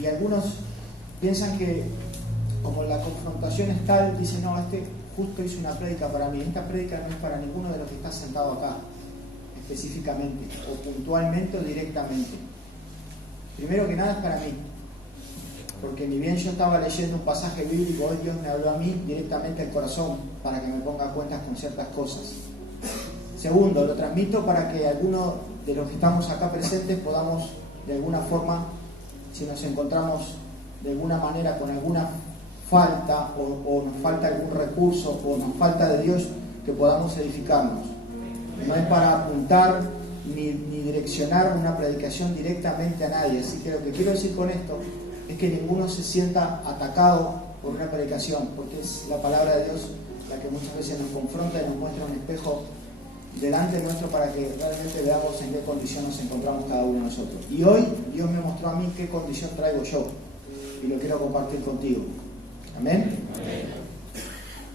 Y algunos piensan que como la confrontación es tal, dicen, no, justo hizo una prédica para mí. Esta prédica no es para ninguno de los que está sentado acá, específicamente, o puntualmente o directamente. Primero que nada es para mí, porque ni bien yo estaba leyendo un pasaje bíblico, hoy Dios me habló a mí directamente al corazón para que me ponga cuentas con ciertas cosas. Segundo, lo transmito para que algunos de los que estamos acá presentes podamos, de alguna forma, si nos encontramos de alguna manera con alguna falta o nos falta algún recurso o nos falta de Dios, que podamos edificarnos. No es para apuntar ni direccionar una predicación directamente a nadie. Así que lo que quiero decir con esto es que ninguno se sienta atacado por una predicación, porque es la palabra de Dios la que muchas veces nos confronta y nos muestra un espejo delante nuestro para que realmente veamos en qué condición nos encontramos cada uno de nosotros. Y hoy Dios me mostró a mí qué condición traigo yo y lo quiero compartir contigo. Amén.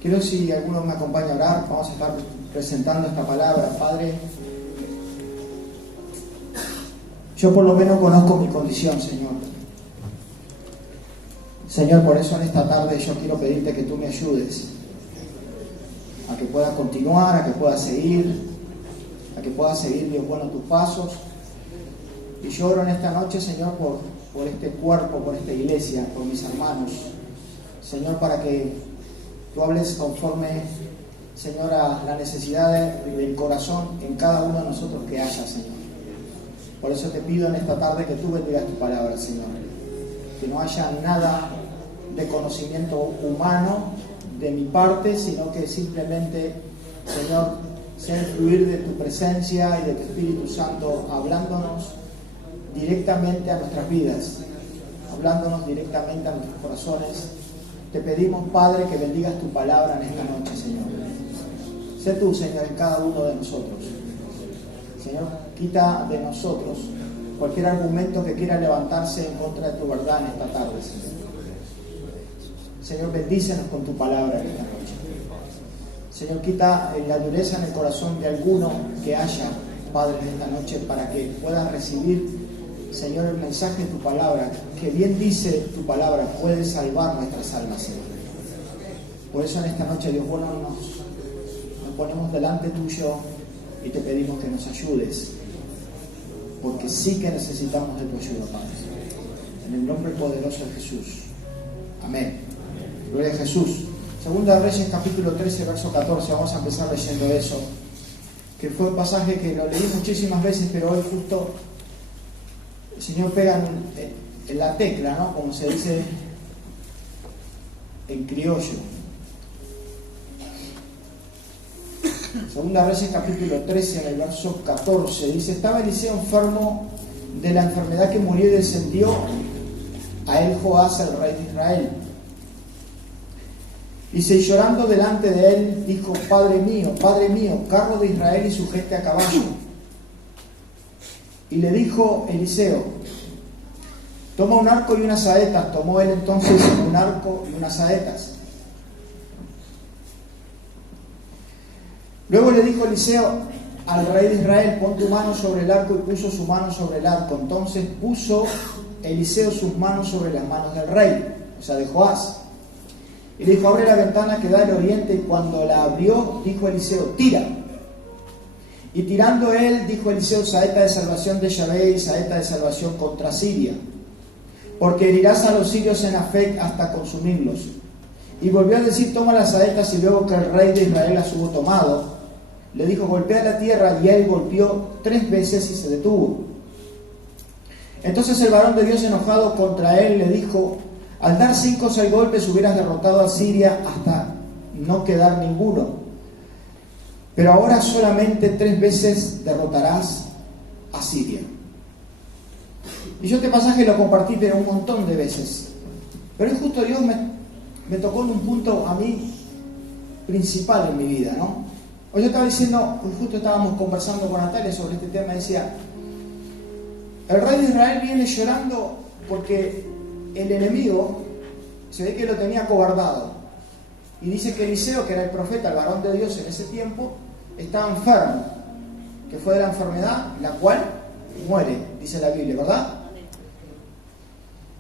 Quiero, si alguno me acompaña a orar, vamos a estar presentando esta palabra. Padre, yo por lo menos conozco mi condición, Señor. Señor, por eso en esta tarde yo quiero pedirte que tú me ayudes a que pueda continuar, a que pueda seguir, Dios bueno, tus pasos. Y yo oro en esta noche, Señor, por este cuerpo, por esta iglesia, por mis hermanos, Señor, para que tú hables conforme, Señor, a la necesidad del corazón en cada uno de nosotros que haya, Señor. Por eso te pido en esta tarde que tú bendigas tu palabra, Señor. Que no haya nada de conocimiento humano de mi parte, sino que simplemente, Señor, sea el fluir de tu presencia y de tu Espíritu Santo hablándonos directamente a nuestras vidas, hablándonos directamente a nuestros corazones. Te pedimos, Padre, que bendigas tu palabra en esta noche, Señor. Sé tú, Señor, en cada uno de nosotros. Señor, quita de nosotros cualquier argumento que quiera levantarse en contra de tu verdad en esta tarde, Señor. Señor, bendícenos con tu palabra en esta noche. Señor, quita la dureza en el corazón de alguno que haya, Padre, en esta noche, para que puedan recibir, Señor, el mensaje de tu palabra, que bien dice tu palabra, puede salvar nuestras almas, Señor. Por eso en esta noche, Dios bueno, nos ponemos delante tuyo y te pedimos que nos ayudes, porque sí que necesitamos de tu ayuda, Padre. En el nombre poderoso de Jesús. Amén. Gloria a Jesús. Segunda de Reyes, capítulo 13, verso 14. Vamos a empezar leyendo eso, que fue un pasaje que lo leí muchísimas veces, pero hoy justo el Señor pega en la tecla, ¿no? Como se dice en criollo. Segunda de Reyes, capítulo 13, en el verso 14, dice: estaba Eliseo enfermo de la enfermedad que murió y descendió a él Joás, el rey de Israel. Dice, y llorando delante de él, dijo: Padre mío, carro de Israel y su gente a caballo. Y le dijo Eliseo: toma un arco y unas saetas. Tomó él entonces un arco y unas saetas. Luego le dijo Eliseo al rey de Israel: pon tu mano sobre el arco, y puso su mano sobre el arco. Entonces puso Eliseo sus manos sobre las manos del rey, o sea, de Joás. Y le dijo: abre la ventana que da al oriente. Y cuando la abrió, dijo Eliseo: tira. Y tirando él, dijo Eliseo: saeta de salvación de Yahvé y saeta de salvación contra Siria, porque herirás a los sirios en Afec hasta consumirlos. Y volvió a decir: toma las saetas. Y luego que el rey de Israel las hubo tomado, le dijo: golpea la tierra. Y él golpeó 3 veces y se detuvo. Entonces el varón de Dios, enojado contra él, le dijo: al dar 5 o 6 golpes hubieras derrotado a Siria hasta no quedar ninguno. Pero ahora solamente 3 veces derrotarás a Siria. Y yo este pasaje lo compartí pero un montón de veces. Pero es justo Dios me tocó en un punto a mí principal en mi vida, ¿no? Hoy yo estaba diciendo, justo estábamos conversando con Natalia sobre este tema, decía, el rey de Israel viene llorando porque el enemigo se ve que lo tenía acobardado. Y dice que Eliseo, que era el profeta, el varón de Dios en ese tiempo, estaba enfermo, que fue de la enfermedad la cual muere, dice la Biblia, ¿verdad?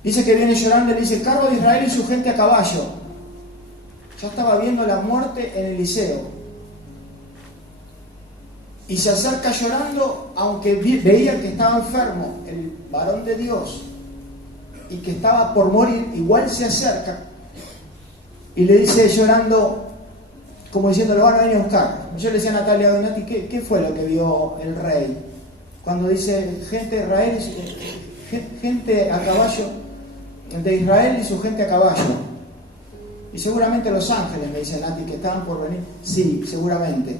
Dice que viene llorando y le dice: el carro de Israel y su gente a caballo. Ya estaba viendo la muerte en Eliseo. Y se acerca llorando, aunque veía que estaba enfermo el varón de Dios y que estaba por morir, igual se acerca y le dice llorando, como diciendo: lo van a venir a buscar. Yo le decía a Natalia: Nati, ¿qué fue lo que vio el rey? Cuando dice gente de Israel, gente a caballo, de Israel y su gente a caballo. Y seguramente los ángeles, me dice Nati, que estaban por venir. Sí, seguramente.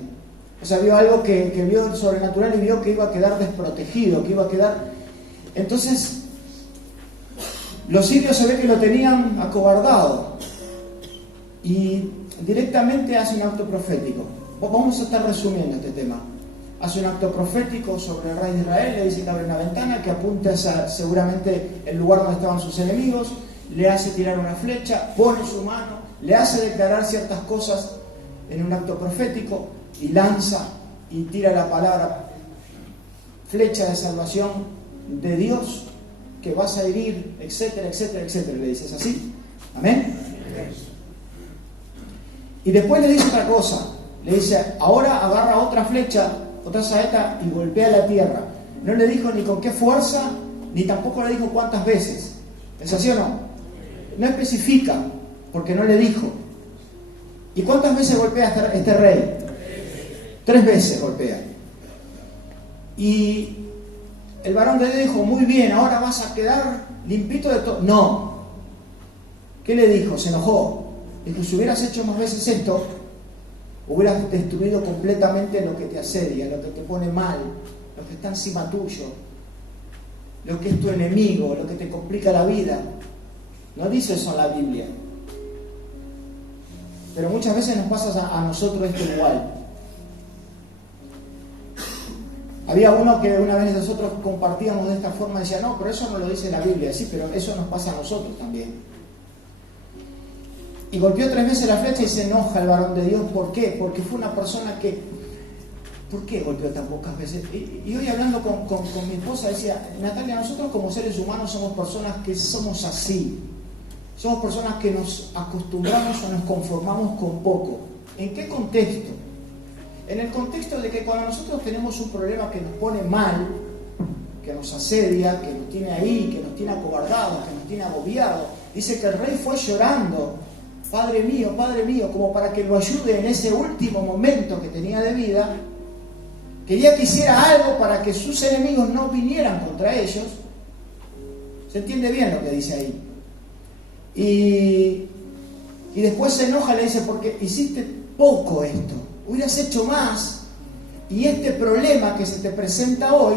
O sea, vio algo que vio sobrenatural y vio que iba a quedar desprotegido, que iba a quedar... Entonces, los sirios se ve que lo tenían acobardado. Y directamente hace un acto profético. Vamos a estar resumiendo este tema. Hace un acto profético sobre el rey de Israel, le dice que abre una ventana, que apunta a seguramente el lugar donde estaban sus enemigos, le hace tirar una flecha, pone su mano, le hace declarar ciertas cosas en un acto profético y lanza y tira la palabra flecha de salvación de Dios que vas a herir, etcétera, etcétera, etcétera. Le dice: ¿es así? ¿Amén? Y después le dice otra cosa, le dice: ahora agarra otra flecha, otra saeta y golpea la tierra. No le dijo ni con qué fuerza, ni tampoco le dijo cuántas veces. ¿Es así o no? No especifica, porque no le dijo. ¿Y cuántas veces golpea este rey? 3 veces golpea. Y el varón de Dios dijo: muy bien, ahora vas a quedar limpito de todo. No. ¿Qué le dijo? Se enojó. Dijo: si hubieras hecho más veces esto, hubieras destruido completamente lo que te asedia, lo que te pone mal, lo que está encima tuyo, lo que es tu enemigo, lo que te complica la vida. No dice eso en la Biblia. Pero muchas veces nos pasa a nosotros esto igual. Había uno que una vez nosotros compartíamos de esta forma, decía: no, pero eso no lo dice la Biblia. Sí, pero eso nos pasa a nosotros también. Y golpeó 3 veces la flecha y se enoja el varón de Dios. ¿Por qué? Porque fue una persona que... ¿Por qué golpeó tan pocas veces? Y hoy hablando con mi esposa decía: Natalia, nosotros como seres humanos somos personas que somos así. Somos personas que nos acostumbramos o nos conformamos con poco. ¿En qué contexto? En el contexto de que cuando nosotros tenemos un problema que nos pone mal, que nos asedia, que nos tiene ahí, que nos tiene acobardados, que nos tiene agobiados, dice que el rey fue llorando: Padre mío, como para que lo ayude en ese último momento que tenía de vida. Quería que hiciera algo para que sus enemigos no vinieran contra ellos. ¿Se entiende bien lo que dice ahí? Y después se enoja y le dice: porque hiciste poco esto, hubieras hecho más, y este problema que se te presenta hoy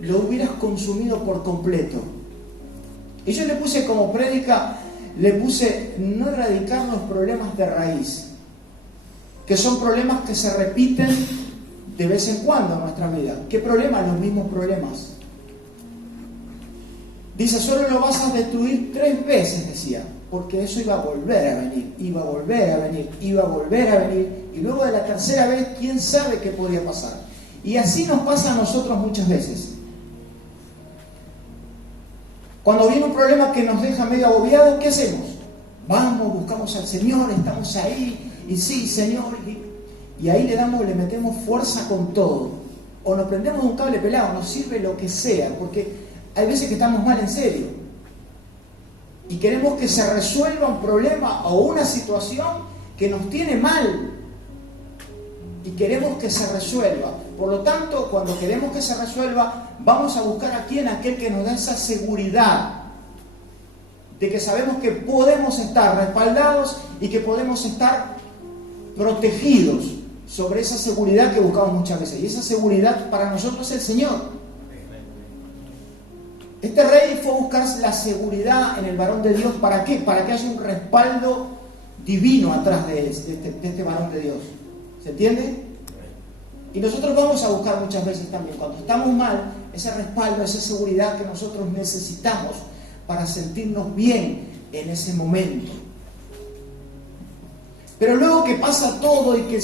lo hubieras consumido por completo. Y yo le puse como prédica, no erradicar los problemas de raíz, que son problemas que se repiten de vez en cuando en nuestra vida. ¿Qué problemas? Los mismos problemas. Dice: solo lo vas a destruir 3 veces, decía, porque eso iba a volver a venir, iba a volver a venir, iba a volver a venir, y luego de la 3ª vez, quién sabe qué podría pasar. Y así nos pasa a nosotros muchas veces. Cuando viene un problema que nos deja medio agobiados, ¿qué hacemos? Vamos, buscamos al Señor, estamos ahí, y sí, Señor, y ahí le metemos fuerza con todo. O nos prendemos un cable pelado, nos sirve lo que sea, porque hay veces que estamos mal en serio y queremos que se resuelva un problema o una situación que nos tiene mal y queremos que se resuelva. Por lo tanto, cuando queremos que se resuelva, vamos a buscar a quién, aquel que nos da esa seguridad de que sabemos que podemos estar respaldados y que podemos estar protegidos sobre esa seguridad que buscamos muchas veces. Y esa seguridad para nosotros es el Señor. Este rey fue a buscar la seguridad en el varón de Dios. ¿Para qué? Para que haya un respaldo divino atrás de este varón de Dios. ¿Se entiende? Y nosotros vamos a buscar muchas veces también, cuando estamos mal, ese respaldo, esa seguridad que nosotros necesitamos para sentirnos bien en ese momento. Pero luego que pasa todo y que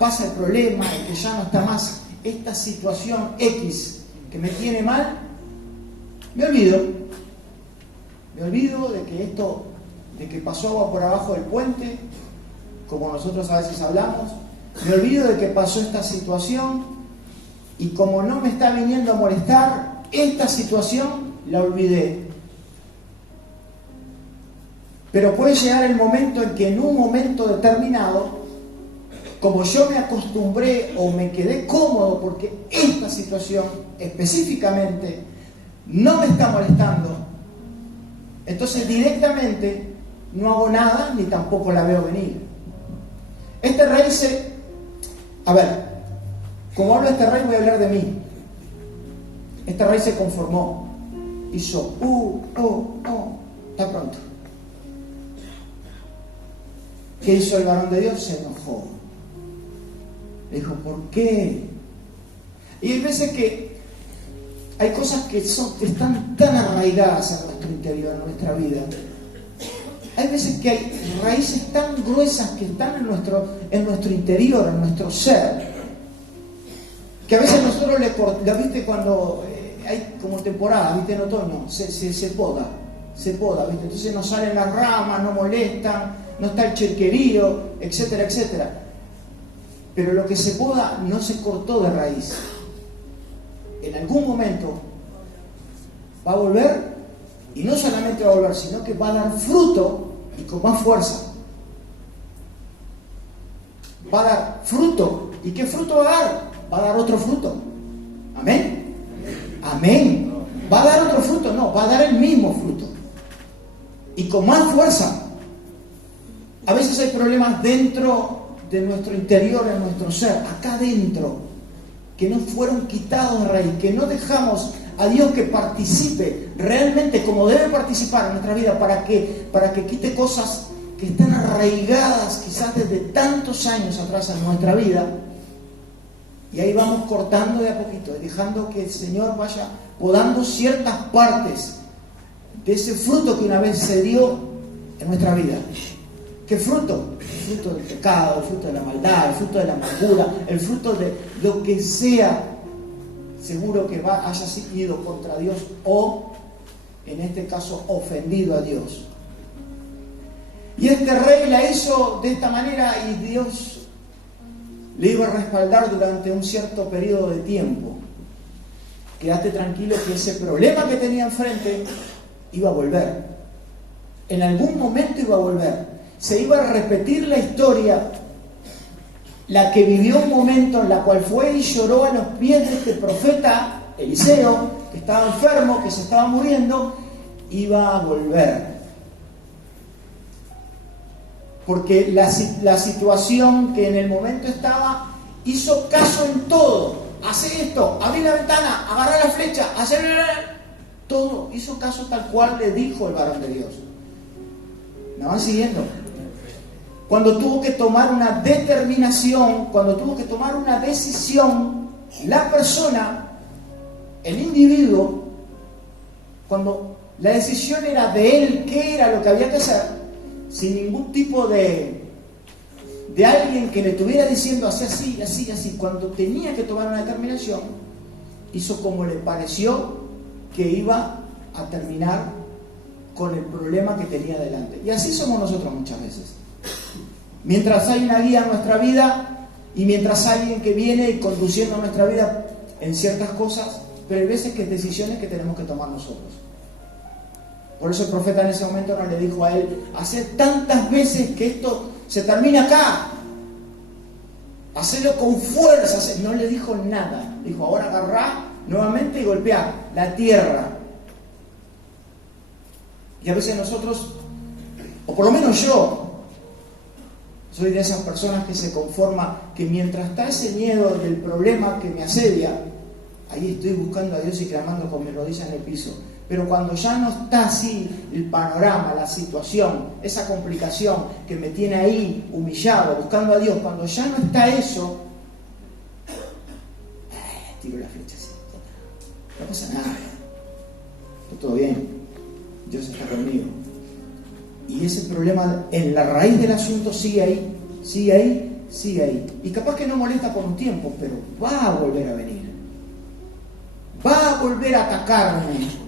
pasa el problema y que ya no está más esta situación X que me tiene mal, me olvido. Me olvido de que pasó agua por abajo del puente, como nosotros a veces hablamos. Me olvido de que pasó esta situación y como no me está viniendo a molestar, esta situación la olvidé. Pero puede llegar el momento en que en un momento determinado, como yo me acostumbré o me quedé cómodo porque esta situación específicamente no me está molestando, entonces directamente no hago nada ni tampoco la veo venir. Este rey como hablo de este rey voy a hablar de mí. Este rey se conformó, hizo, está pronto. ¿Qué hizo el varón de Dios? Se enojó. Le dijo, ¿por qué? Y hay veces que hay cosas que están tan arraigadas en nuestro interior, en nuestra vida. Hay veces que hay raíces tan gruesas que están en nuestro interior, en nuestro ser, que a veces nosotros viste cuando hay como temporada, viste, en otoño, se poda, viste, entonces no salen las ramas, no molestan, no está el cherquerío, etcétera, etcétera. Pero lo que se poda no se cortó de raíz. En algún momento va a volver, y no solamente va a volver, sino que va a dar fruto y con más fuerza. Va a dar fruto. ¿Y qué fruto va a dar? Va a dar otro fruto. ¿Amén? Amén. ¿Va a dar otro fruto? No, va a dar el mismo fruto. Y con más fuerza. A veces hay problemas dentro de nuestro interior, en nuestro ser, acá dentro, que no fueron quitados de raíz, que no dejamos a Dios que participe realmente como debe participar en nuestra vida para que quite cosas que están arraigadas quizás desde tantos años atrás en nuestra vida. Y ahí vamos cortando de a poquito, dejando que el Señor vaya podando ciertas partes de ese fruto que una vez se dio en nuestra vida. ¿Qué fruto? El fruto del pecado, el fruto de la maldad, el fruto de la amargura, el fruto de lo que sea, seguro que haya ido contra Dios o, en este caso, ofendido a Dios. Y este rey la hizo de esta manera y Dios le iba a respaldar durante un cierto periodo de tiempo. Quédate tranquilo que ese problema que tenía enfrente iba a volver. En algún momento iba a volver. Se iba a repetir la historia, la que vivió un momento en la cual fue y lloró a los pies de este profeta Eliseo, que estaba enfermo, que se estaba muriendo, iba a volver. Porque la situación que en el momento estaba, hizo caso en todo. Hace esto, abrí la ventana, agarrá la flecha, hacer todo, hizo caso tal cual le dijo el varón de Dios. ¿Me van siguiendo? Cuando tuvo que tomar una determinación, cuando tuvo que tomar una decisión, la persona, el individuo, cuando la decisión era de él, qué era lo que había que hacer, sin ningún tipo de alguien que le estuviera diciendo hacer así, así, así, cuando tenía que tomar una determinación, hizo como le pareció que iba a terminar con el problema que tenía delante. Y así somos nosotros muchas veces. Mientras hay una guía en nuestra vida y mientras hay alguien que viene conduciendo nuestra vida en ciertas cosas, pero hay veces que es decisiones que tenemos que tomar nosotros. Por eso el profeta en ese momento no le dijo a él, hacer tantas veces que esto se termina acá, hacerlo con fuerza. No le dijo nada, dijo, ahora agarrá nuevamente y golpeá la tierra. Y a veces nosotros, o por lo menos yo, soy de esas personas que se conforma, que mientras está ese miedo del problema que me asedia, ahí estoy buscando a Dios y clamando con mis rodillas en el piso. Pero cuando ya no está así el panorama, la situación, esa complicación que me tiene ahí humillado, buscando a Dios, cuando ya no está eso, tiro la flecha así, no pasa nada, está todo bien, Dios está conmigo. Y ese problema en la raíz del asunto sigue ahí, sigue ahí, sigue ahí. Y capaz que no molesta por un tiempo, pero va a volver a venir. Va a volver a atacarme.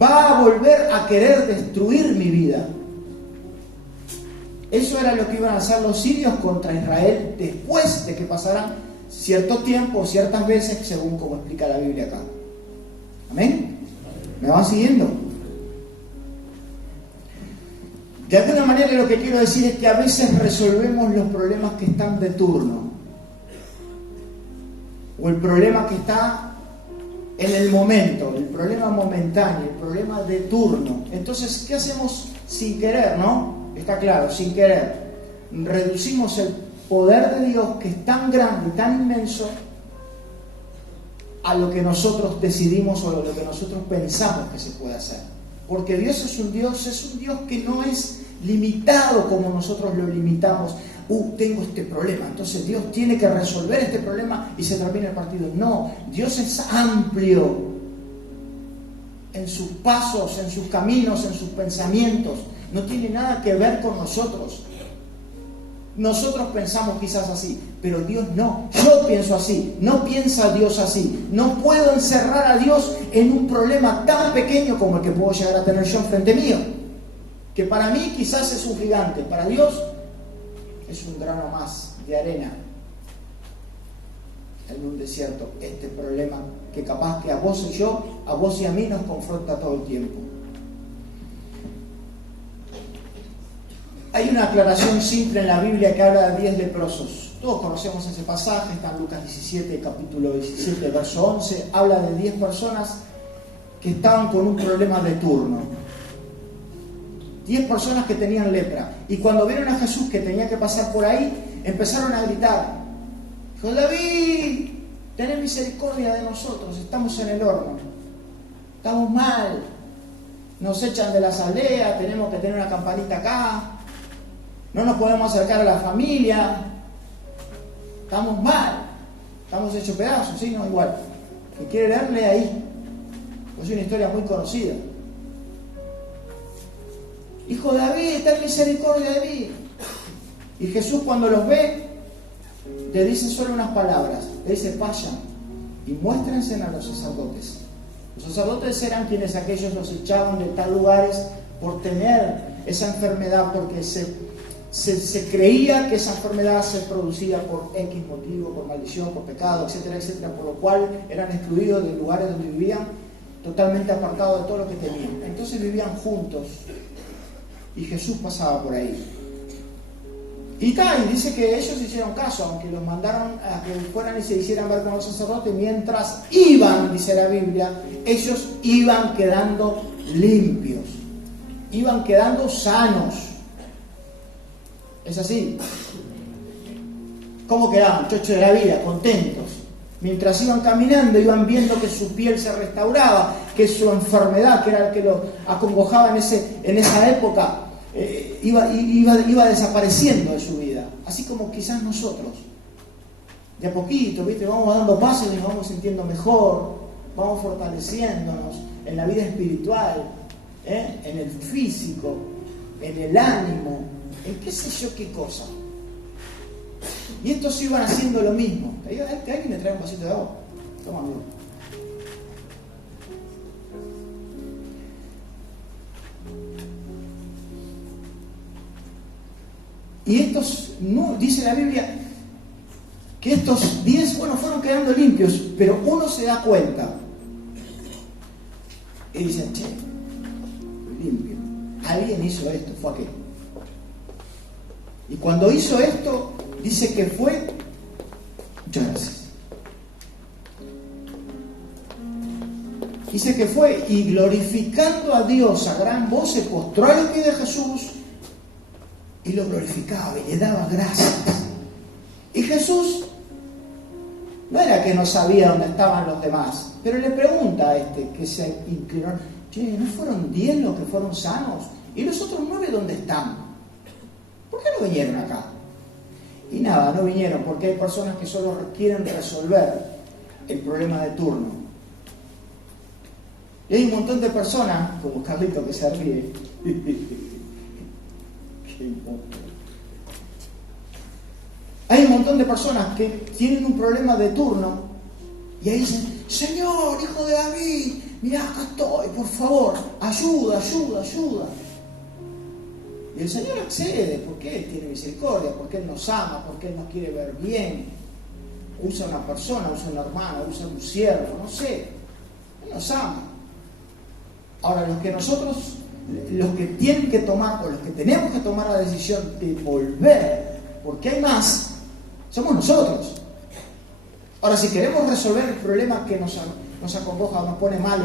va a volver a querer destruir mi vida. Eso era lo que iban a hacer los sirios contra Israel después de que pasaran cierto tiempo, ciertas veces, según como explica la Biblia acá. ¿Amén? ¿Me van siguiendo? De alguna manera lo que quiero decir es que a veces resolvemos los problemas que están de turno, o el problema que está en el momento, el problema momentáneo, el problema de turno. Entonces, ¿qué hacemos sin querer, no? Está claro, sin querer. Reducimos el poder de Dios, que es tan grande y tan inmenso, a lo que nosotros decidimos o lo que nosotros pensamos que se puede hacer. Porque Dios es un Dios que no es limitado como nosotros lo limitamos. Tengo este problema, entonces Dios tiene que resolver este problema y se termina el partido. No, Dios es amplio en sus pasos, en sus caminos, en sus pensamientos. No tiene nada que ver con nosotros. Nosotros pensamos quizás así, pero Dios no. Yo pienso así, no piensa Dios así. No puedo encerrar a Dios en un problema tan pequeño como el que puedo llegar a tener yo enfrente mío, que para mí quizás es un gigante, para Dios es un grano más de arena en un desierto. Este problema que capaz que a vos y yo, a vos y a mí nos confronta todo el tiempo. Hay una aclaración simple en la Biblia que habla de 10 leprosos. Todos conocemos ese pasaje, está en Lucas 17, capítulo 17, verso 11. Habla de 10 personas que estaban con un problema de turno. 10 personas que tenían lepra. Y cuando vieron a Jesús que tenía que pasar por ahí, empezaron a gritar: Hijo de David, ten misericordia de nosotros, estamos en el horno, estamos mal, nos echan de las aldeas, tenemos que tener una campanita acá, no nos podemos acercar a la familia, estamos mal, estamos hechos pedazos. Sí, no, igual, que quiere leerle ahí, es una historia muy conocida. Hijo de David, ten misericordia de mí. Y Jesús, cuando los ve, le dice solo unas palabras. Le dice: vayan y muéstrense a los sacerdotes. Los sacerdotes eran quienes aquellos los echaban de tal lugares por tener esa enfermedad, porque se creía que esa enfermedad se producía por X motivo, por maldición, por pecado, etcétera, etcétera, por lo cual eran excluidos de lugares donde vivían, totalmente apartados de todo lo que tenían. Entonces vivían juntos y Jesús pasaba por ahí. Y dice que ellos hicieron caso, aunque los mandaron a que fueran y se hicieran ver con los sacerdotes. Mientras iban, dice la Biblia, ellos iban quedando limpios, iban quedando sanos. Es así. ¿Cómo quedaban? Chochos de la vida, contentos. Mientras iban caminando, iban viendo que su piel se restauraba, que su enfermedad, que era el que lo acongojaba en esa época, iba desapareciendo de su vida. Así como quizás nosotros, de a poquito, ¿viste? Vamos dando pasos y nos vamos sintiendo mejor, vamos fortaleciéndonos en la vida espiritual, en el físico, en el ánimo, en qué sé yo qué cosa. Y estos iban haciendo lo mismo. ¿Alguien me trae un vasito de agua? Toma, amigo. Y estos, no, dice la Biblia, que estos 10, fueron quedando limpios, pero uno se da cuenta y dice: che, limpio, alguien hizo esto, fue aquel. Y cuando hizo esto, dice que fue, muchas gracias, dice que fue y glorificando a Dios a gran voz se postró a los pies de Jesús y lo glorificaba y le daba gracias. Y Jesús no era que no sabía dónde estaban los demás, pero le pregunta a este que se inclinó: che, ¿no fueron 10 los que fueron sanos? ¿Y los otros 9 dónde están? ¿Por qué no vinieron acá? Y nada, no vinieron porque hay personas que solo quieren resolver el problema de turno. Y hay un montón de personas, como Carlito que se ríe. Hay un montón de personas que tienen un problema de turno y ahí dicen: Señor, hijo de David, mirá, acá estoy, por favor, ayuda. Y el Señor accede, porque Él tiene misericordia, porque Él nos ama, porque Él nos quiere ver bien. Usa una persona, usa un hermano, usa un siervo, no sé. Él nos ama. Ahora, los que tienen que tomar, o los que tenemos que tomar la decisión de volver, porque hay más, somos nosotros. Ahora, si queremos resolver el problema que nos acongoja o nos pone mal,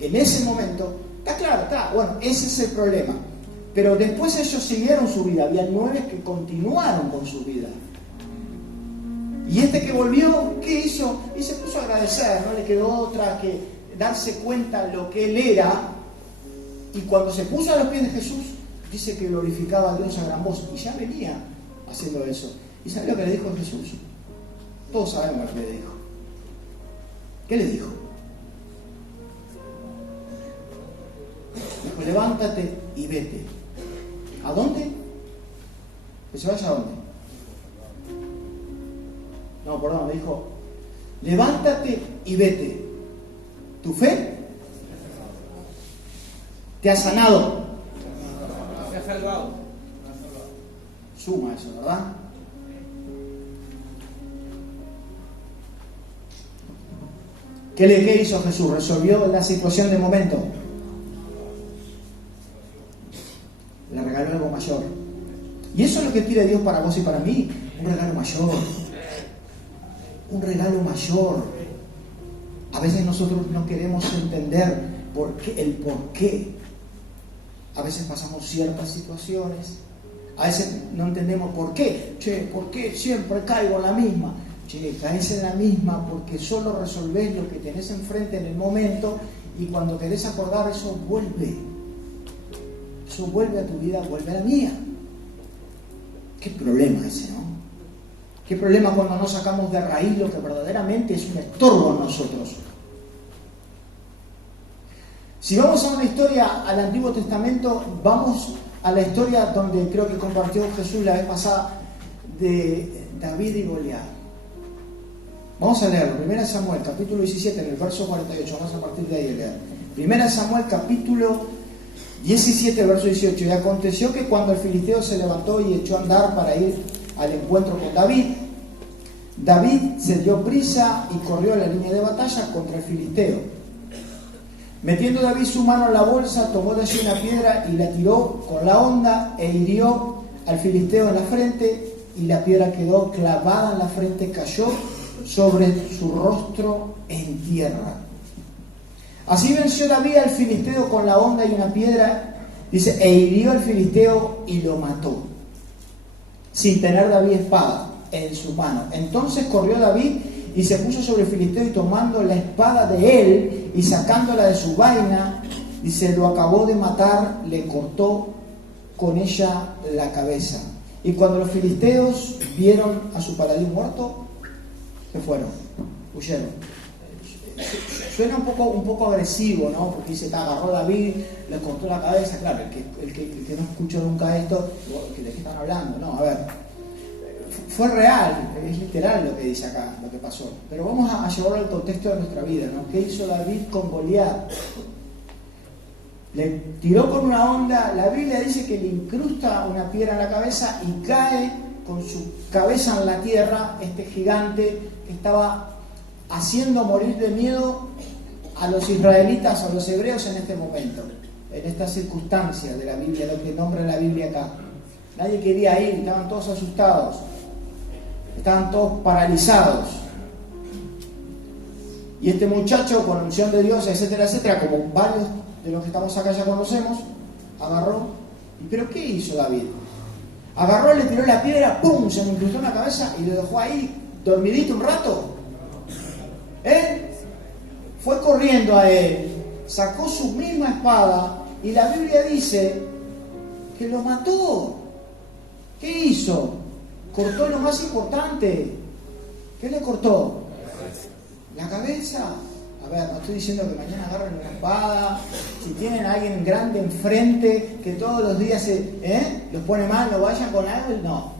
en ese momento, está claro, bueno, ese es el problema. Pero después ellos siguieron su vida, había 9 que continuaron con su vida. Y este que volvió, ¿qué hizo? Y se puso a agradecer, no le quedó otra que darse cuenta de lo que él era. Y cuando se puso a los pies de Jesús, dice que glorificaba a Dios a gran voz. Y ya venía haciendo eso. ¿Y sabe lo que le dijo Jesús? Todos sabemos lo que le dijo. ¿Qué le dijo? Dijo, levántate y vete. ¿A dónde? ¿Que se vaya a dónde? No, perdón, le dijo, levántate y vete. ¿Tu fe te ha sanado? Te ha salvado. Suma eso, ¿verdad? ¿Qué hizo Jesús? ¿Resolvió la situación de momento? Le regaló algo mayor. Y eso es lo que pide Dios para vos y para mí. Un regalo mayor. Un regalo mayor. A veces nosotros no queremos entender el por qué. A veces pasamos ciertas situaciones. A veces no entendemos por qué. ¿Por qué siempre caigo en la misma? Caes en la misma porque solo resolvés lo que tenés enfrente en el momento, y cuando querés acordar, eso vuelve. Eso vuelve a tu vida, vuelve a la mía. Qué problema ese, ¿no? Qué problema cuando no sacamos de raíz lo que verdaderamente es un estorbo en nosotros. Si vamos a una historia al Antiguo Testamento, vamos a la historia donde creo que compartió Jesús la vez pasada, de David y Goliat. Vamos a leerlo. 1 Samuel, capítulo 17, en el verso 48. Vamos a partir de ahí a leer. 1 Samuel, capítulo 17, verso 18. Y aconteció que cuando el filisteo se levantó y echó a andar para ir al encuentro con David, David se dio prisa y corrió a la línea de batalla contra el filisteo. Metiendo David su mano en la bolsa, tomó de allí una piedra y la tiró con la honda e hirió al filisteo en la frente, y la piedra quedó clavada en la frente, cayó sobre su rostro en tierra. Así venció David al filisteo con la honda y una piedra, dice, e hirió al filisteo y lo mató, sin tener David espada en su mano. Entonces corrió David y se puso sobre el filisteo, y tomando la espada de él y sacándola de su vaina, dice, lo acabó de matar, le cortó con ella la cabeza. Y cuando los filisteos vieron a su paladín muerto, se fueron, huyeron. Suena un poco agresivo, ¿no? Porque dice, agarró David, le cortó la cabeza. Claro, el que no escuchó nunca esto, ¿de qué están hablando? No, a ver, fue real, es literal lo que dice acá, lo que pasó. Pero vamos a llevarlo al contexto de nuestra vida, ¿no? ¿Qué hizo David con Goliat? Le tiró con una honda. La Biblia dice que le incrusta una piedra en la cabeza y cae con su cabeza en la tierra, este gigante que estaba haciendo morir de miedo a los israelitas, a los hebreos en este momento, en esta circunstancia de la Biblia, lo que nombra la Biblia acá. Nadie quería ir, estaban todos asustados, estaban todos paralizados. Y este muchacho, con unción de Dios, etcétera, etcétera, como varios de los que estamos acá ya conocemos, agarró. ¿Pero qué hizo David? Agarró, le tiró la piedra, ¡pum!, se me incrustó en la cabeza y lo dejó ahí, dormidito un rato. Él fue corriendo a él, sacó su misma espada, y la Biblia dice que lo mató. ¿Qué hizo? Cortó lo más importante. ¿Qué le cortó? La cabeza. A ver, no estoy diciendo que mañana agarren una espada. Si tienen a alguien grande enfrente que todos los días los pone mal, no vayan con algo. No.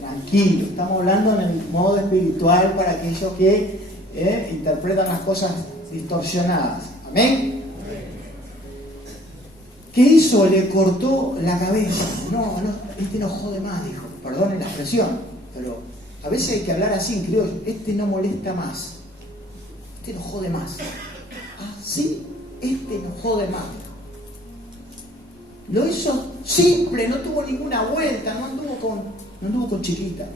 Tranquilo. Estamos hablando en el modo espiritual para aquellos que interpretan las cosas distorsionadas. Amén. ¿Qué hizo? Le cortó la cabeza. No, este no jode más, dijo. Perdonen la expresión, pero a veces hay que hablar así en criollo. Este no molesta más. Este no jode más. Ah, sí, este no jode más. Lo hizo simple, no tuvo ninguna vuelta, no anduvo con chiquita.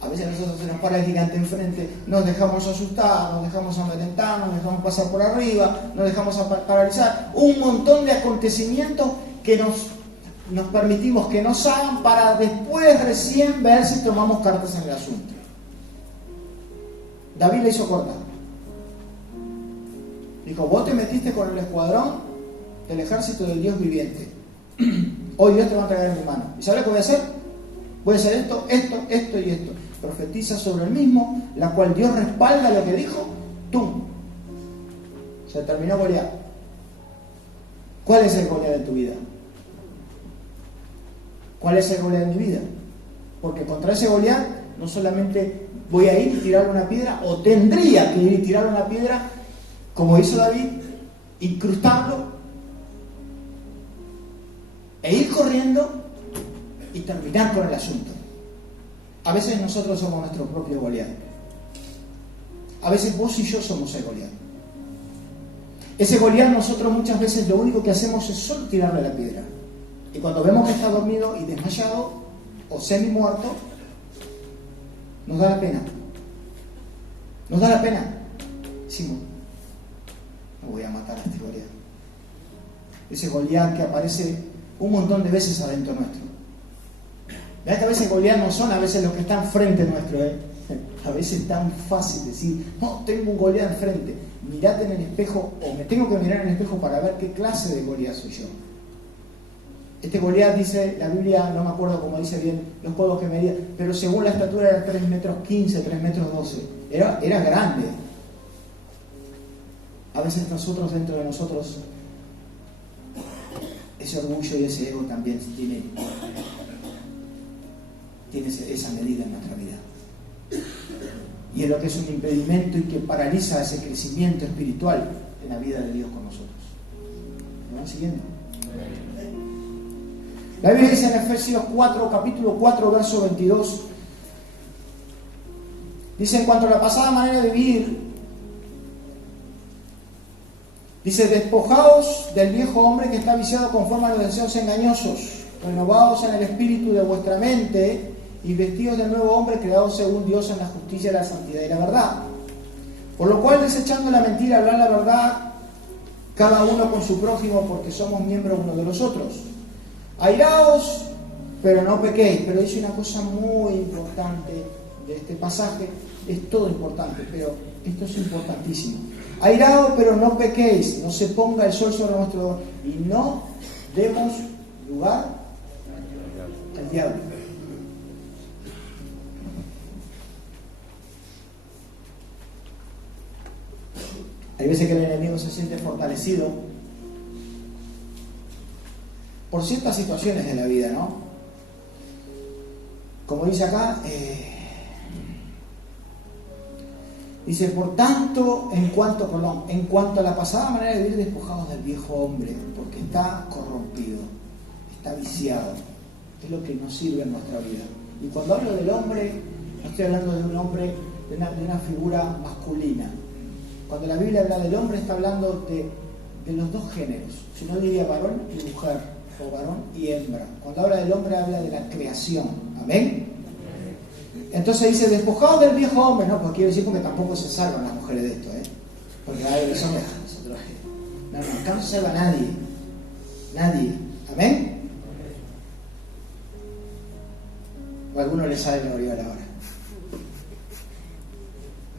A veces a nosotros se nos para el gigante enfrente, nos dejamos asustar, nos dejamos amedrentar, nos dejamos pasar por arriba, nos dejamos paralizar. Un montón de acontecimientos que nos permitimos que nos hagan para después recién ver si tomamos cartas en el asunto. David le hizo cortar. Dijo, vos te metiste con el escuadrón del ejército del Dios viviente. Hoy Dios te va a entregar en mi mano. ¿Y sabes lo que voy a hacer? Voy a hacer esto y esto. Profetiza sobre el mismo, la cual Dios respalda lo que dijo. ¡Tum! Se terminó Goliat. ¿Cuál es el Goliat de tu vida? ¿Cuál es el Goliat de mi vida? Porque contra ese Goliat no solamente voy a ir y tirar una piedra, o tendría que ir y tirar una piedra, como hizo David, incrustarlo, e ir corriendo y terminar con el asunto. A veces nosotros somos nuestro propio Goliat. A veces vos y yo somos el Goliat. Ese Goliat nosotros muchas veces lo único que hacemos es solo tirarle la piedra. Y cuando vemos que está dormido y desmayado o semi muerto, nos da la pena. Nos da la pena. Decimos, no voy a matar a este Goliat. Ese Goliat que aparece un montón de veces adentro nuestro. ¿Verdad que a veces Goliat no son a veces los que están frente nuestro? A veces es tan fácil decir, no, tengo un Goliat enfrente. Mirate en el espejo, o me tengo que mirar en el espejo para ver qué clase de Goliat soy yo. Este Goliat, dice la Biblia, no me acuerdo cómo dice bien los codos que medía, pero según la estatura era 3 metros 15, 3 metros 12. Era grande. A veces nosotros, dentro de nosotros, ese orgullo y ese ego también tiene esa medida en nuestra vida. Y es lo que es un impedimento y que paraliza ese crecimiento espiritual en la vida de Dios con nosotros. ¿Me van siguiendo? La Biblia dice en Efesios 4, capítulo 4, verso 22, dice, en cuanto a la pasada manera de vivir, dice, despojaos del viejo hombre que está viciado conforme a los deseos engañosos, renovados en el espíritu de vuestra mente y vestidos del nuevo hombre creado según Dios en la justicia, la santidad y la verdad. Por lo cual, desechando la mentira, hablar la verdad, cada uno con su prójimo, porque somos miembros unos de los otros. Airaos, pero no pequéis. Pero dice una cosa muy importante de este pasaje, es todo importante, pero esto es importantísimo. Airaos, pero no pequéis, no se ponga el sol sobre nuestro dolor, y no demos lugar al diablo. Hay veces que el enemigo se siente fortalecido por ciertas situaciones de la vida, ¿no? Como dice acá, dice, por tanto, en cuanto a la pasada manera de vivir, despojados del viejo hombre, porque está corrompido, está viciado, es lo que nos sirve en nuestra vida. Y cuando hablo del hombre, no estoy hablando de un hombre, de una figura masculina. Cuando la Biblia habla del hombre, está hablando de los dos géneros. Si no, diría varón y mujer, o varón y hembra. Cuando habla del hombre, habla de la creación. ¿Amén? Entonces dice, despojados del viejo hombre. No, pues quiero decir porque tampoco se salvan las mujeres de esto, porque hay los hombres, nosotros no, acá no se salva nadie. Nadie. ¿Amén? O a alguno le sale la oriol ahora.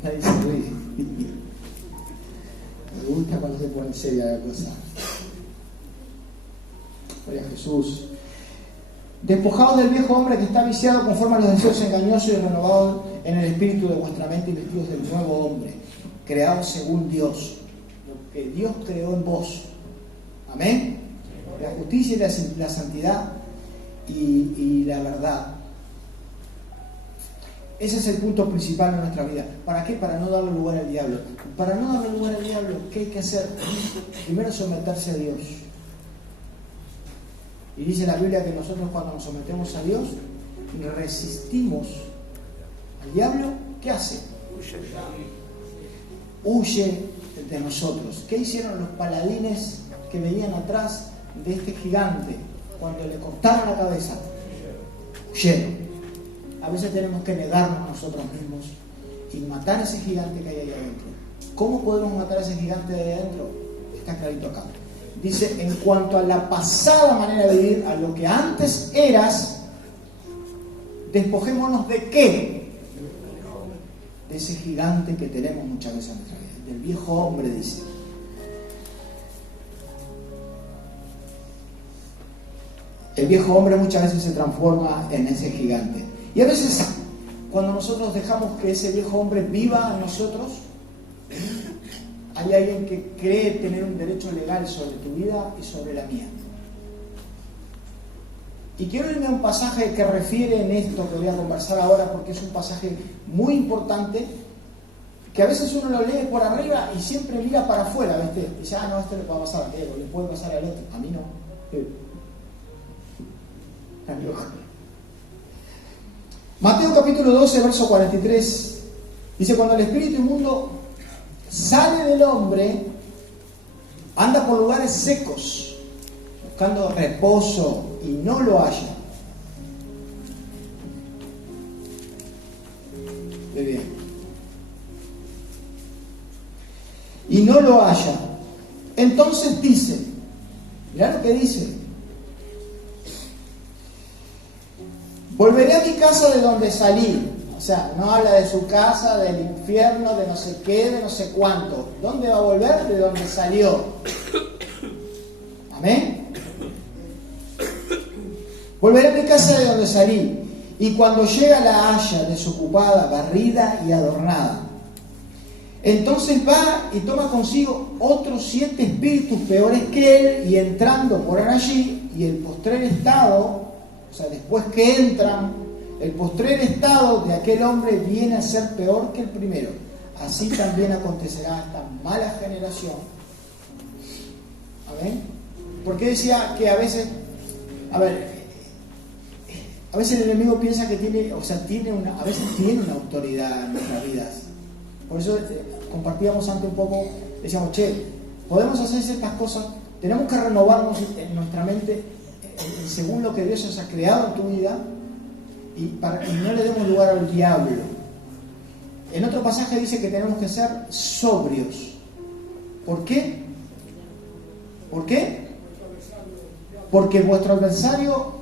Nadie se ríe. Me gusta cuando se pone seria la cosa. Gloria a Jesús. Despojados del viejo hombre que está viciado conforme a los deseos engañosos y renovados en el espíritu de vuestra mente y vestidos del nuevo hombre, creado según Dios, lo que Dios creó en vos. Amén. La justicia y la santidad y la verdad. Ese es el punto principal de nuestra vida. ¿Para qué? Para no darle lugar al diablo. Para no darle lugar al diablo, ¿qué hay que hacer? Primero someterse a Dios. Y dice la Biblia que nosotros cuando nos sometemos a Dios, resistimos al diablo. ¿Qué hace? Huye de nosotros. ¿Qué hicieron los paladines que venían atrás de este gigante cuando le cortaron la cabeza? Huyeron. A veces tenemos que negarnos nosotros mismos y matar a ese gigante que hay ahí adentro. ¿Cómo podemos matar a ese gigante de ahí adentro? Está clarito acá. Dice, en cuanto a la pasada manera de vivir, a lo que antes eras, despojémonos de ¿qué? De ese gigante que tenemos muchas veces en nuestra vida. Del viejo hombre, dice. El viejo hombre muchas veces se transforma en ese gigante. Y a veces, cuando nosotros dejamos que ese viejo hombre viva en nosotros, hay alguien que cree tener un derecho legal sobre tu vida y sobre la mía. Y quiero irme a un pasaje que refiere en esto que voy a conversar ahora, porque es un pasaje muy importante, que a veces uno lo lee por arriba y siempre mira para afuera, ¿viste? Y dice, no, esto le puede pasar a Diego, le puede pasar al otro. A mí no. Mateo capítulo 12, verso 43, dice, cuando el espíritu inmundo sale del hombre, anda por lugares secos, buscando reposo, y no lo halla. Muy bien. Y no lo halla. Entonces dice, mirá lo que dice, volveré a mi casa de donde salí. O sea, no habla de su casa, del infierno, de no sé qué, de no sé cuánto. ¿Dónde va a volver? De donde salió. Amén. Volveré a mi casa de donde salí. Y cuando llega la haya desocupada, barrida y adornada, entonces va y toma consigo otros 7 espíritus peores que él, y entrando por allí, y el postrer estado, o sea, después que entran, el postrer estado de aquel hombre viene a ser peor que el primero. Así también acontecerá a esta mala generación. ¿Amén? Porque decía que a veces el enemigo piensa que tiene, a veces tiene una autoridad en nuestras vidas. Por eso compartíamos antes un poco, decíamos, podemos hacer ciertas cosas, tenemos que renovarnos en nuestra mente según lo que Dios os ha creado en tu vida, y para que no le demos lugar al diablo. En otro pasaje dice que tenemos que ser sobrios. ¿Por qué? ¿Por qué? Porque vuestro adversario,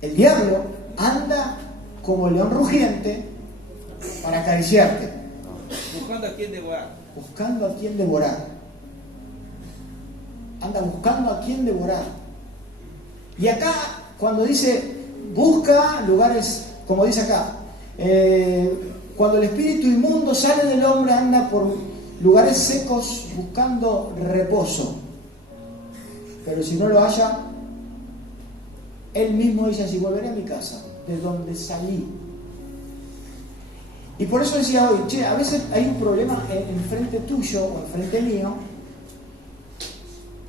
el diablo, anda como león rugiente para acariciarte. Buscando a quien devorar. Buscando a quien devorar. Anda buscando a quien devorar. Y acá, cuando dice, busca lugares, como dice acá, cuando el espíritu inmundo sale del hombre, anda por lugares secos buscando reposo. Pero si no lo halla, él mismo dice así, volveré a mi casa, de donde salí. Y por eso decía hoy, a veces hay un problema en frente tuyo o en frente mío,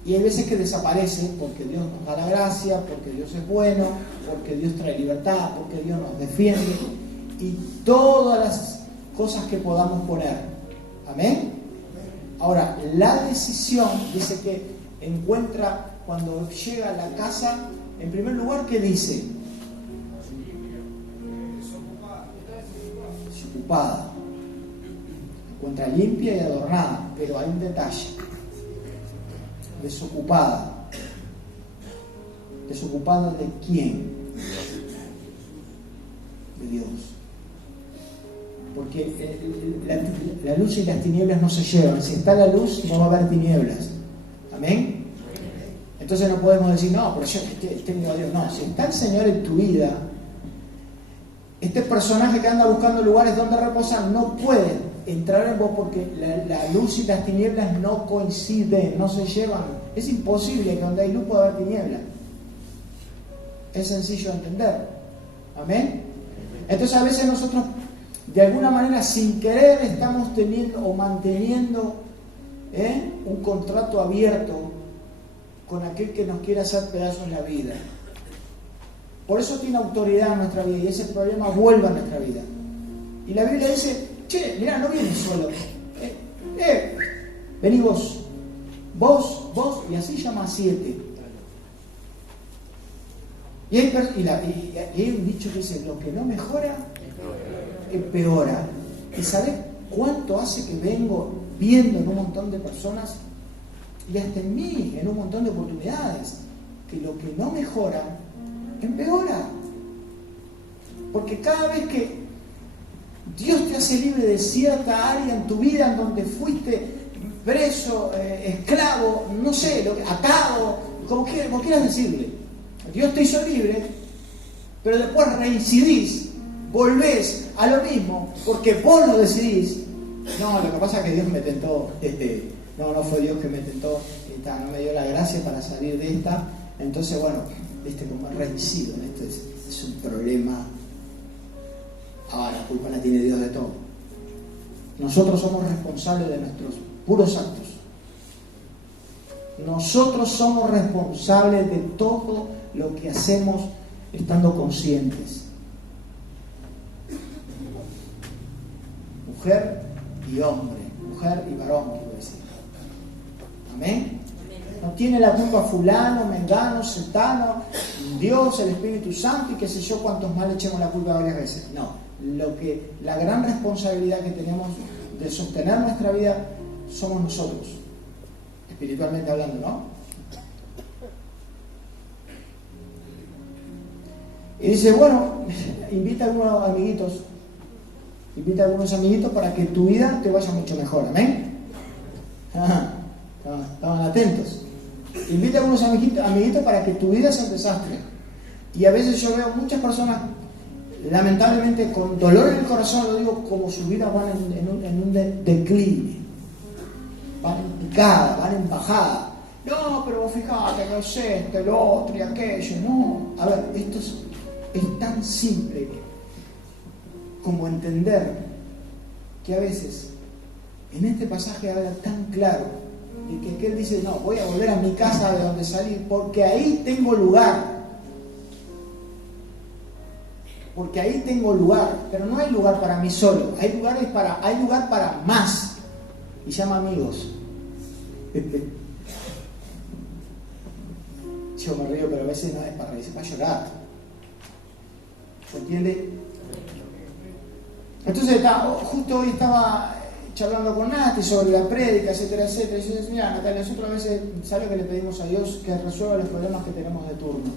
y hay veces que desaparece porque Dios nos da la gracia, porque Dios es bueno, porque Dios trae libertad, porque Dios nos defiende, y todas las cosas que podamos poner. Amén. Ahora, la decisión dice que encuentra, cuando llega a la casa, en primer lugar, ¿qué dice? Desocupada. Encuentra limpia y adornada, pero hay un detalle. Desocupada. ¿Desocupada de quién? De Dios. Porque la luz y las tinieblas no se llevan. Si está la luz, no va a haber tinieblas. Amén. Entonces no podemos decir, no, pero yo tengo a Dios. No, si está el Señor en tu vida, este personaje que anda buscando lugares donde reposar no puede entrar en vos, porque la luz y las tinieblas no coinciden, no se llevan. Es imposible que donde hay luz pueda haber tinieblas. Es sencillo de entender. Amén. Entonces a veces nosotros de alguna manera sin querer estamos teniendo o manteniendo un contrato abierto con aquel que nos quiere hacer pedazos en la vida. Por eso tiene autoridad en nuestra vida y ese problema vuelve a nuestra vida. Y la Biblia dice, che, mirá, no vienes solo. Vení vos, y así llama a 7. Y hay un dicho que dice, lo que no mejora, empeora. ¿Y sabés cuánto hace que vengo viendo en un montón de personas, y hasta en mí, en un montón de oportunidades, que lo que no mejora, empeora? Porque cada vez que Dios te hace libre de cierta área en tu vida en donde fuiste preso, esclavo, no sé, atado, como quieras decirle, Dios te hizo libre, pero después reincidís, volvés a lo mismo, porque vos lo decidís. No, lo que pasa es que Dios me tentó, no fue Dios que me tentó, no me dio la gracia para salir de esta, entonces bueno, como reincido en esto, es un problema. La culpa la tiene Dios de todo. Nosotros somos responsables de nuestros puros actos. Nosotros somos responsables de todo lo que hacemos estando conscientes. Mujer y hombre, mujer y varón, quiero decir. Amén. No tiene la culpa fulano, mengano, setano, Dios, el Espíritu Santo y qué sé yo cuántos más le echemos la culpa varias veces. No, la gran responsabilidad que tenemos de sostener nuestra vida somos nosotros, espiritualmente hablando, ¿no? Y dice, bueno, invita a algunos amiguitos para que tu vida te vaya mucho mejor, ¿amén? Estaban atentos. Invita a algunos amiguitos para que tu vida sea un desastre. Y a veces yo veo muchas personas, lamentablemente con dolor en el corazón, lo digo, como sus vidas van en un declive, van en picada, van en bajada. No, pero vos fijate que es esto, el otro y aquello. No, a ver, esto es tan simple como entender que a veces en este pasaje habla tan claro de que él dice, no, voy a volver a mi casa de donde salí porque ahí tengo lugar. Porque ahí tengo lugar, pero no hay lugar para mí solo, hay lugar para más, y llama amigos. Yo me río, pero a veces no es para reírse, es para llorar. ¿Se entiende? Entonces, justo hoy estaba charlando con Nati sobre la prédica, etcétera, etcétera, y yo decía, mira, Natalia, nosotros a veces, ¿sabes que le pedimos a Dios que resuelva los problemas que tenemos de turno?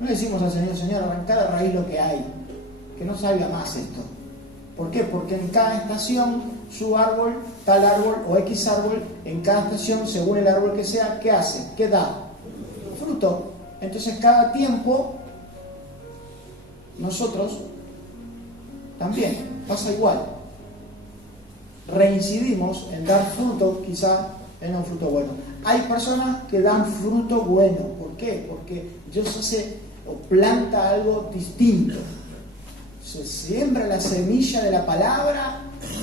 No le decimos al Señor, arrancar a raíz lo que hay, que no salga más esto. ¿Por qué? Porque en cada estación, su árbol, tal árbol o X árbol, en cada estación, según el árbol que sea, ¿qué hace? ¿Qué da? Fruto. Entonces, cada tiempo, nosotros también pasa igual. Reincidimos en dar fruto, quizá en un fruto bueno. Hay personas que dan fruto bueno. ¿Por qué? Porque Dios hace o planta algo distinto. Se siembra la semilla de la palabra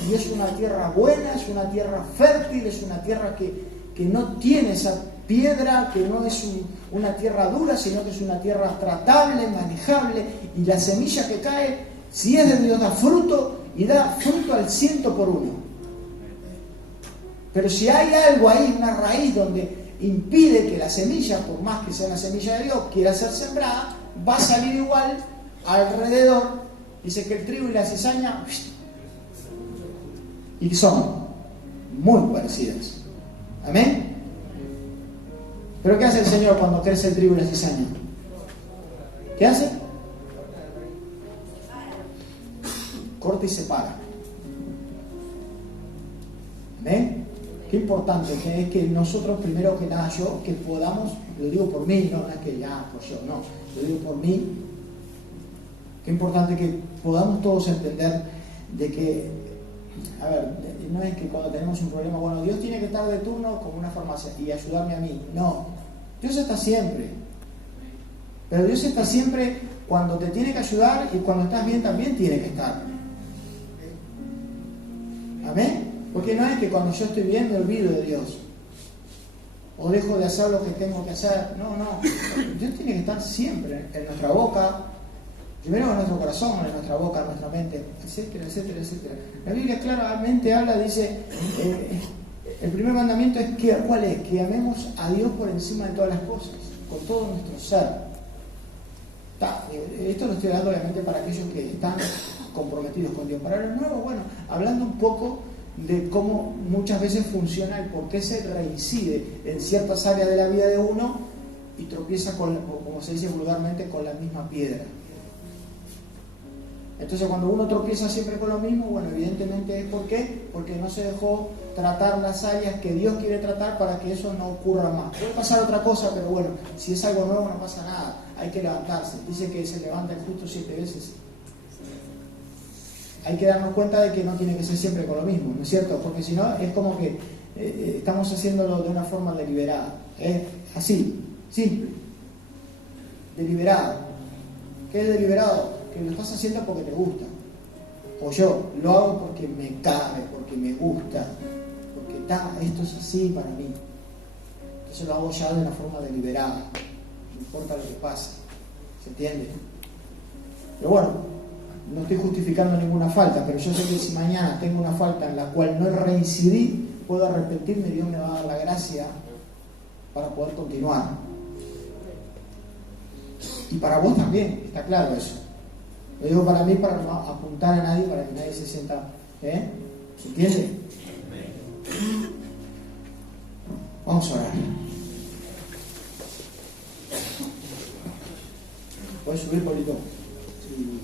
y es una tierra buena, es una tierra fértil, es una tierra que no tiene esa piedra, que no es una tierra dura, sino que es una tierra tratable, manejable, y la semilla que cae, si es de Dios, da fruto y da fruto al 100%. Pero si hay algo ahí, una raíz donde impide que la semilla, por más que sea una semilla de Dios, quiera ser sembrada, va a salir igual alrededor. Dice que el trigo y la cizaña y son muy parecidas. ¿Amén? ¿Pero qué hace el Señor cuando crece el trigo y la cizaña? ¿Qué hace? Corta y separa. ¿Amén? Qué importante que es que nosotros, primero que nada, que podamos, lo digo por mí, no es que ya, pues yo, no, lo digo por mí. Qué importante que podamos todos entender de que, a ver, no es que cuando tenemos un problema, bueno, Dios tiene que estar de turno como una farmacia y ayudarme a mí. No, Dios está siempre. Pero Dios está siempre cuando te tiene que ayudar y cuando estás bien también tiene que estar. Amén. Porque no es que cuando yo estoy bien me olvido de Dios. O dejo de hacer lo que tengo que hacer. No, no. Dios tiene que estar siempre en nuestra boca. Primero en nuestro corazón, en nuestra boca, en nuestra mente, etcétera, etcétera, etcétera. La Biblia claramente habla, dice, el primer mandamiento es que, ¿cuál es? Que amemos a Dios por encima de todas las cosas, con todo nuestro ser. Esto lo estoy dando obviamente para aquellos que están comprometidos con Dios. Para los nuevos, bueno, hablando un poco de cómo muchas veces funciona el por qué se reincide en ciertas áreas de la vida de uno y tropieza con, como se dice vulgarmente, con la misma piedra. Entonces cuando uno tropieza siempre con lo mismo, bueno, evidentemente es ¿por qué? Porque no se dejó tratar las áreas que Dios quiere tratar para que eso no ocurra más. Puede pasar otra cosa, pero bueno, si es algo nuevo no pasa nada, hay que levantarse. Dice que se levanta el justo 7 veces. Hay que darnos cuenta de que no tiene que ser siempre con lo mismo, ¿no es cierto? Porque si no, es como que estamos haciéndolo de una forma deliberada. Es así, simple. Deliberado. ¿Qué es deliberado? Que lo estás haciendo porque te gusta. O yo lo hago porque me cabe, porque me gusta, porque esto es así para mí. Entonces lo hago ya de una forma deliberada. No importa lo que pase. ¿Se entiende? Pero bueno, no estoy justificando ninguna falta, pero yo sé que si mañana tengo una falta en la cual no reincidí, puedo arrepentirme y Dios me va a dar la gracia para poder continuar. Y para vos también, está claro eso. Lo digo para mí, para no apuntar a nadie, para que nadie se sienta, ¿se entiende? Vamos a orar. ¿Puedes subir, Polito? Sí.